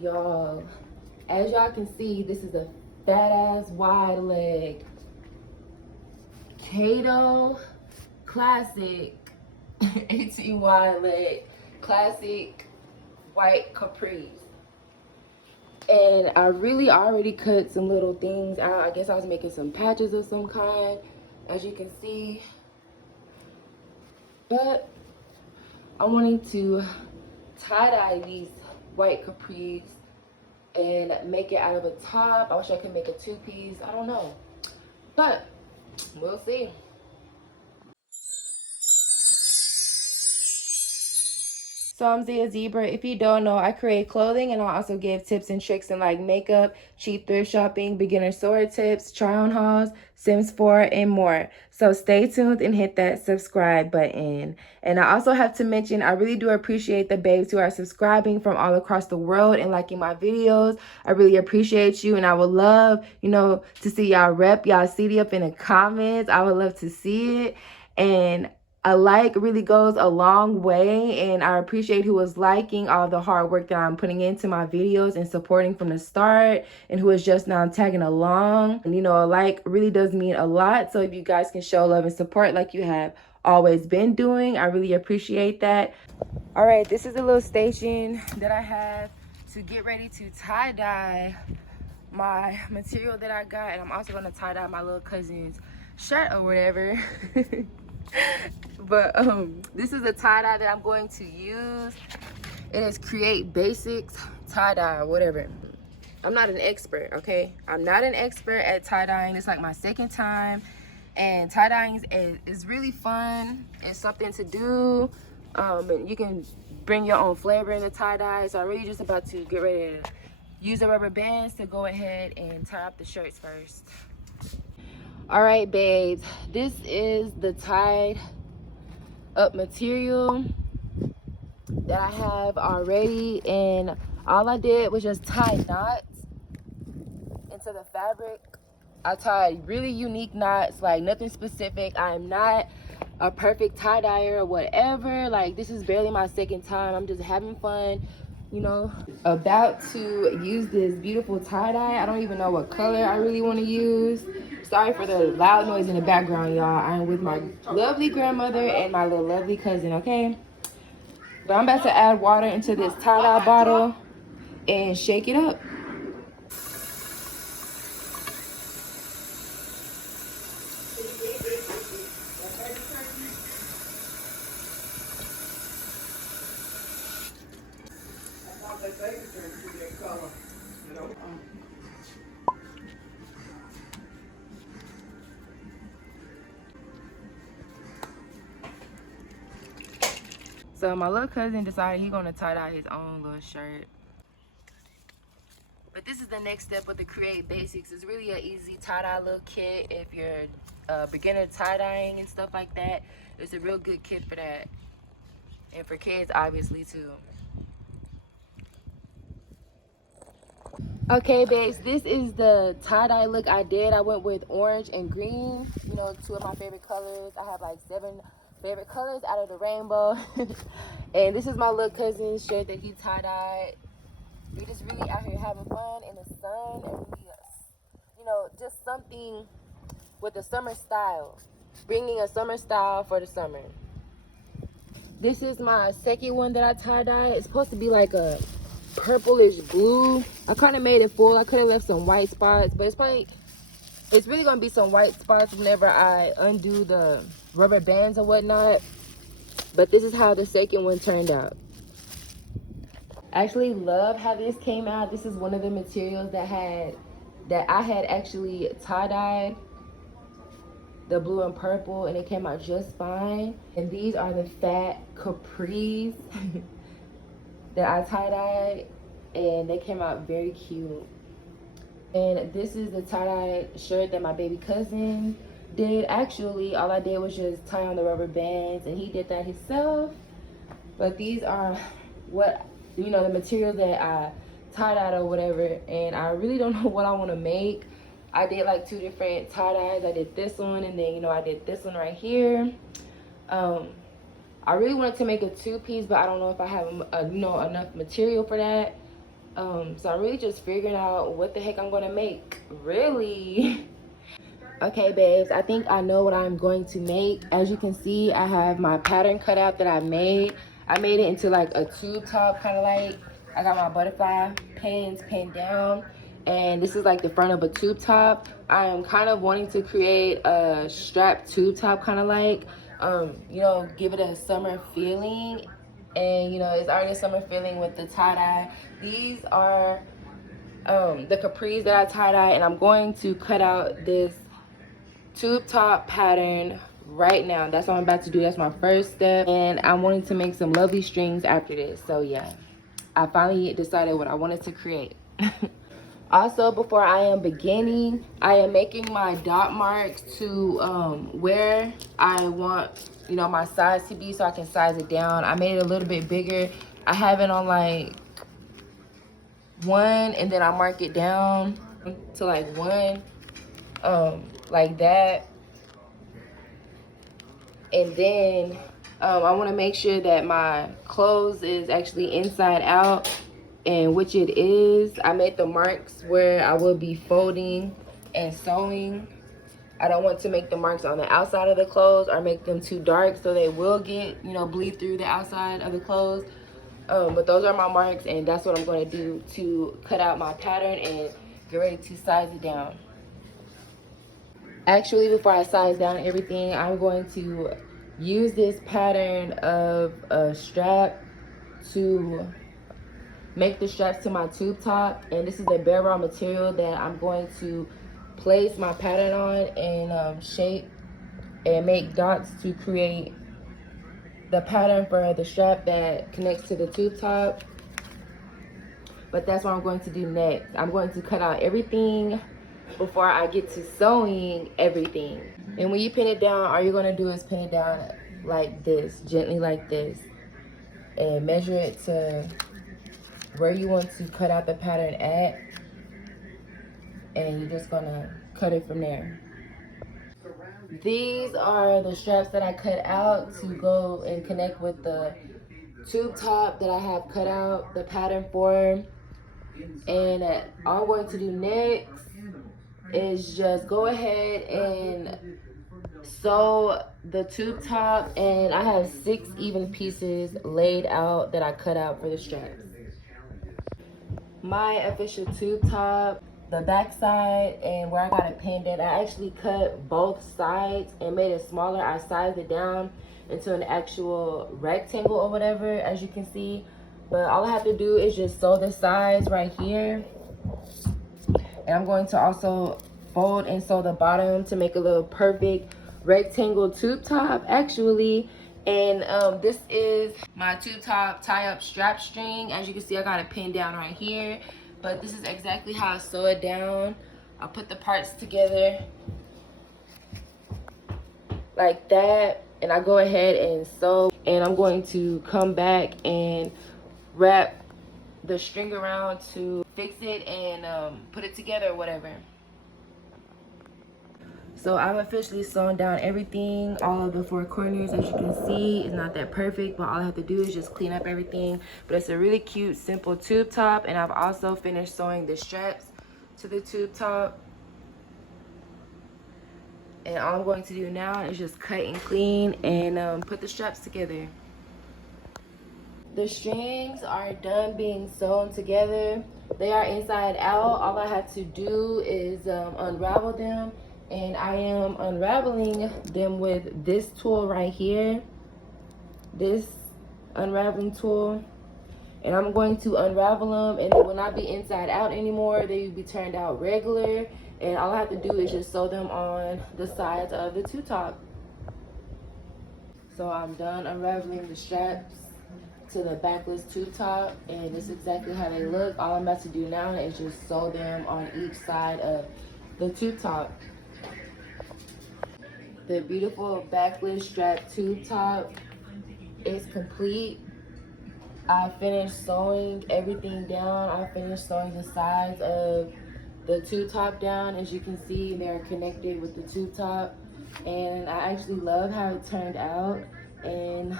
Y'all, as y'all can see, this is a fat ass wide leg Kato classic AT wide leg classic white capris. And I really already cut some little things out. I guess I was making some patches of some kind, as you can see. But I wanted to tie-dye these white capris and make it out of a top. I wish I could make a two-piece. I don't know. But we'll see. So I'm Zia Zebra. If you don't know, I create clothing and I also give tips and tricks in like makeup, cheap thrift shopping, beginner sewer tips, try on hauls, Sims 4, and more. So stay tuned and hit that subscribe button. And I also have to mention, I really do appreciate the babes who are subscribing from all across the world and liking my videos. I really appreciate you, and I would love, to see y'all rep y'all CD up in the comments. I would love to see it. And a like really goes a long way, and I appreciate who is liking all the hard work that I'm putting into my videos and supporting from the start, and who is just now tagging along. And a like really does mean a lot, so if you guys can show love and support like you have always been doing, I really appreciate that. All right, this is a little station that I have to get ready to tie-dye my material that I got, and I'm also going to tie-dye my little cousin's shirt or whatever. But this is a tie-dye that I'm going to use. It is Create Basics tie-dye or whatever. I'm not an expert, okay? I'm not an expert at tie-dyeing. It's like my second time, and tie-dyeing is really fun. It's something to do, and you can bring your own flavor in the tie-dye. So I'm really just about to get ready to use the rubber bands to go ahead and tie up the shirts first. All right, babes, this is the tied up material that I have already, and all I did was just tie knots into the fabric. I tied really unique knots, like nothing specific. I am not a perfect tie-dyer or whatever. Like, this is barely my second time. I'm just having fun, about to use this beautiful tie-dye. I don't even know what color I really want to use. Sorry for the loud noise in the background, y'all. I'm with my lovely grandmother and my little lovely cousin, okay? But I'm about to add water into this tie-dye bottle and shake it up. So my little cousin decided he's gonna tie-dye his own little shirt. But this is the next step with the Create Basics. It's really an easy tie-dye little kit if you're a beginner tie-dyeing and stuff like that. It's a real good kit for that. And for kids, obviously, too. Okay, babes, this is the tie-dye look I did. I went with orange and green, two of my favorite colors. I have like 7 favorite colors out of the rainbow. And this is my little cousin's shirt that he tie-dyed. We just really out here having fun in the sun, and really, just something with a summer style, bringing a summer style for the summer. This is my second one that I tie-dyed. It's supposed to be like a purplish blue. I kind of made it full. I could have left some white spots, but it's really gonna be some white spots whenever I undo the rubber bands or whatnot. But this is how the second one turned out. I actually love how this came out. This is one of the materials that I had actually tie-dyed, the blue and purple, and it came out just fine. And these are the fat capris that I tie-dyed, and they came out very cute. And this is the tie-dye shirt that my baby cousin did. Actually, all I did was just tie on the rubber bands, and he did that himself. But these are the materials that I tie-dyed or whatever, and I really don't know what I want to make. I did like 2 different tie-dyes. I did this one, and then I did this one right here. I really wanted to make a 2-piece, but I don't know if I have enough material for that. So I'm really just figuring out what the heck I'm gonna make, really. Okay, babes, I think I know what I'm going to make. As you can see, I have my pattern cut out that I made. I made it into like a tube top, kind of like. I got my butterfly pins pinned down, and this is like the front of a tube top. I am kind of wanting to create a strap tube top, kind of like, you know, give it a summer feeling. And, you know, it's already a summer feeling with the tie-dye. These are the capris that I tie-dye, and I'm going to cut out this tube top pattern right now. That's what I'm about to do. That's my first step, and I'm wanting to make some lovely strings after this. So yeah, I finally decided what I wanted to create. Also, before I am beginning, I am making my dot marks to where I want, you know, my size to be, so I can size it down. I made it a little bit bigger. I have it on like 1, and then I mark it down to like 1, like that. And then I want to make sure that my clothes is actually inside out, and which it is. I made the marks where I will be folding and sewing. I don't want to make the marks on the outside of the clothes or make them too dark, so they will get, you know, bleed through the outside of the clothes. But those are my marks, and that's what I'm going to do to cut out my pattern and get ready to size it down. Actually, before I size down everything, I'm going to use this pattern of a strap to make the straps to my tube top. And this is a bare raw material that I'm going to place my pattern on and shape and make dots to create the pattern for the strap that connects to the tube top. But that's what I'm going to do next. I'm going to cut out everything before I get to sewing everything. And when you pin it down, all you're going to do is pin it down like this, gently like this, and measure it to where you want to cut out the pattern at, and you're just going to cut it from there. These are the straps that I cut out to go and connect with the tube top that I have cut out the pattern for. And all I'm going to do next is just go ahead and sew the tube top, and I have 6 even pieces laid out that I cut out for the straps. My official tube top, the back side and where I got it pinned in, I actually cut both sides and made it smaller. I sized it down into an actual rectangle or whatever, as you can see. But all I have to do is just sew the sides right here. And I'm going to also fold and sew the bottom to make a little perfect rectangle tube top, actually. And this is my tube top tie-up strap string. As you can see, I got it pinned down right here. But this is exactly how I sew it down. I'll put the parts together like that, and I go ahead and sew. And I'm going to come back and wrap the string around to fix it and put it together or whatever. So I've officially sewn down everything, all of the 4 corners. As you can see, it's not that perfect, but all I have to do is just clean up everything. But it's a really cute, simple tube top, and I've also finished sewing the straps to the tube top. And all I'm going to do now is just cut and clean and put the straps together. The strings are done being sewn together. They are inside out. All I have to do is unravel them. And I am unraveling them with this tool right here. This unraveling tool. And I'm going to unravel them, and they will not be inside out anymore. They will be turned out regular. And all I have to do is just sew them on the sides of the tube top. So I'm done unraveling the straps to the backless tube top, and this is exactly how they look. All I'm about to do now is just sew them on each side of the tube top. The beautiful backless strap tube top is complete. I finished sewing everything down. I finished sewing the sides of the tube top down. As you can see, they're connected with the tube top, and I actually love how it turned out. And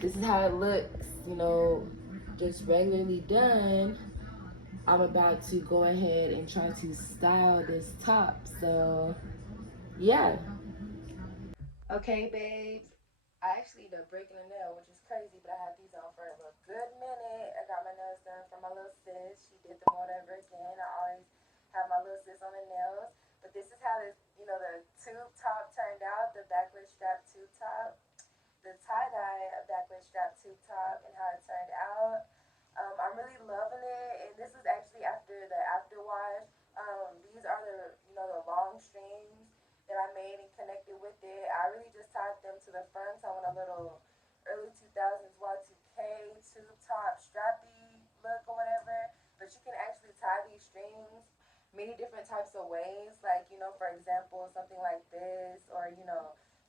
this is how it looks, you know, just regularly done. I'm about to go ahead and try to style this top. So yeah. Okay, babes. I actually ended up breaking a nail, which is crazy, but I had these on for a little good minute. I got my nails done for my little sis. She did them all over again. I always have my little sis on the nails. But this is how this, the tube top turned out, the backless strap tube top, the tie-dye backless strap tube top, and how it turned out. I'm really loving it, and this is actually after the after wash. These are the long strings that I made and connected with it. I really just tied them to the front, so I want a little early 2000s Y2K tube top strappy look or whatever. But you can actually tie these strings many different types of ways, like for example, something like this, or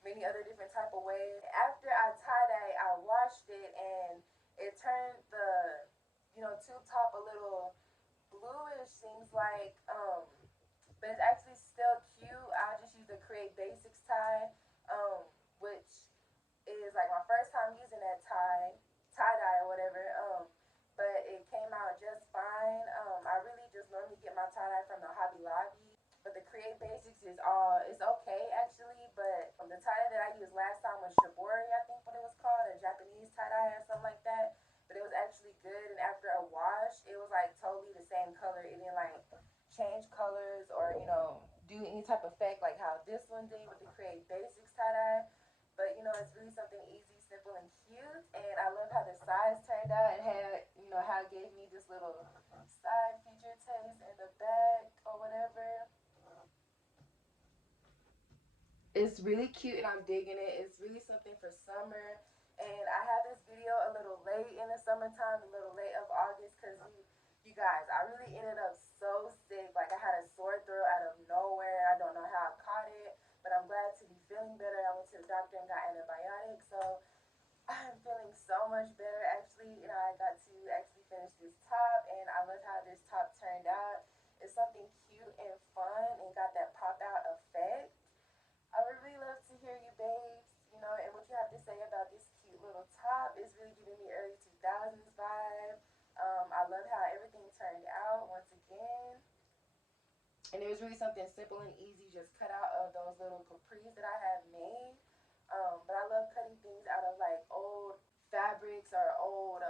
many other different type of ways. After I tie dye, I washed it, and it turned the tube top a little bluish, seems like, but it's actually still cute. I just used the Create Basics tie, which is like my first time using that tie dye or whatever. But it came out just fine. I really just normally get my tie dye from the Hobby Lobby, but the Create Basics is it's okay actually. But the tie dye that I used last time was Shibori, I think what it was called, a Japanese tie dye or something like that. But it was actually good, and after a wash, it was like totally the same color. It didn't like change colors or do any type of effect like how this one did with the Create Basics tie dye. But it's really something easy, simple, and cute. And I love how the size turned out and had how it gave me this little side feature taste in the back or whatever. It's really cute and I'm digging it. It's really something for summer. And I have this video a little late in the summertime, a little late of August, because you guys, I really ended up so sick. Like I had a sore throat out of nowhere. I don't know how I caught it, but I'm glad to be feeling better. I went to the doctor and got antibiotics, so I'm feeling so much better. Actually, I got to actually finish this top, and I love how this top turned out. It's something cute and fun, and got that pop out effect. I would really love to hear you, babes, and what you have to say about this cute little top. It's really giving me early 2000s vibe. I love how everything turned out once again. And it was really something simple and easy, just cut out of those little capris that I have made. But I love cutting things out of like old fabrics or old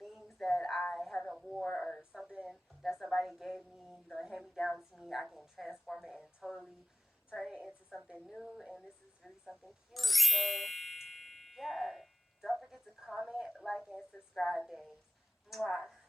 things that I haven't wore, or something that somebody gave me, hand me down to me. I can transform it and totally turn it into something new. And this is really something cute. So yeah, don't forget to comment, like, and subscribe, babes. Mwah.